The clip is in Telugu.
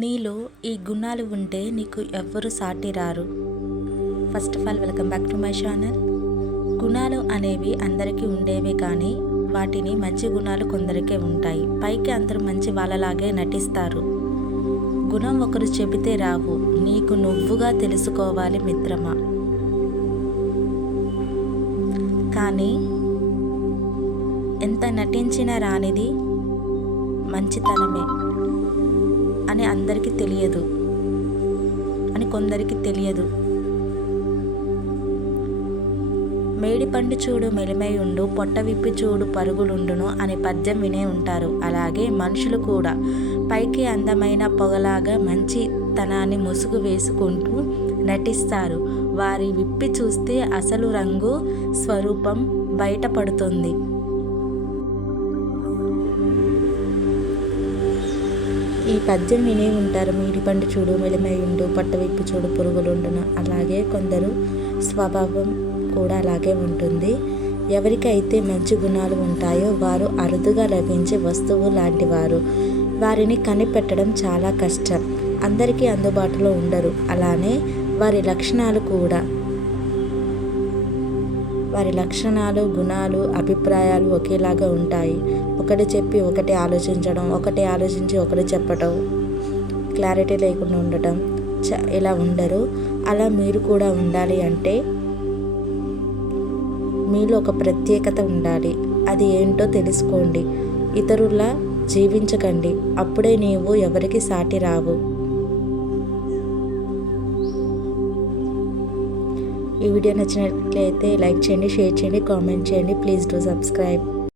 నీలో ఈ గుణాలు ఉంటే నీకు ఎవ్వరు సాటి రారు. First of all welcome back to my channel. గుణాలు అనేవి అందరికీ ఉండేవే, కానీ వాటిని మంచి గుణాలు కొందరికే ఉంటాయి. పైకి అందరూ మంచి వాళ్ళలాగే నటిస్తారు. గుణం ఒకరు చెబితే రావు, నీకు నువ్వుగా తెలుసుకోవాలి మిత్రమా. కానీ ఎంత నటించినా రానిది మంచితనమే అని అందరికీ తెలియదు, అని కొందరికి తెలియదు. మేడి పండు చూడు మెలిమై ఉండు, పొట్ట విప్పి చూడు పరుగులుండును అని పద్యం వినే ఉంటారు. అలాగే మనుషులు కూడా పైకి అందమైన పొగలాగా మంచితనాన్ని ముసుగు వేసుకుంటూ నటిస్తారు. వారి విప్పి చూస్తే అసలు రంగు స్వరూపం బయటపడుతుంది. ఈ పద్యం వినే ఉంటారు. మేడి పండు చూడు మెలిమై ఉండు, పొట్ట విప్పి చూడు పురుగులుండును. అలాగే కొందరు స్వభావం కూడా అలాగే ఉంటుంది. ఎవరికైతే మంచి గుణాలు ఉంటాయో వారు అరుదుగా లభించే వస్తువు లాంటి వారు. వారిని కనిపెట్టడం చాలా కష్టం, అందరికీ అందుబాటులో ఉండరు. అలానే వారి లక్షణాలు, గుణాలు, అభిప్రాయాలు ఒకేలాగా ఉంటాయి. ఒకటి చెప్పి ఒకటి ఆలోచించడం, ఒకటి ఆలోచించి ఒకటి చెప్పటం, క్లారిటీ లేకుండా ఉండటం, ఇలా ఉండరు. అలా మీరు కూడా ఉండాలి అంటే మీలో ఒక ప్రత్యేకత ఉండాలి. అది ఏంటో తెలుసుకోండి. ఇతరుల జీవించకండి, అప్పుడే నీవు ఎవరికి సాటి రావు. ఈ వీడియో నచ్చినట్లయితే లైక్ చేయండి, షేర్ చేయండి, కామెంట్ చేయండి. Please do subscribe.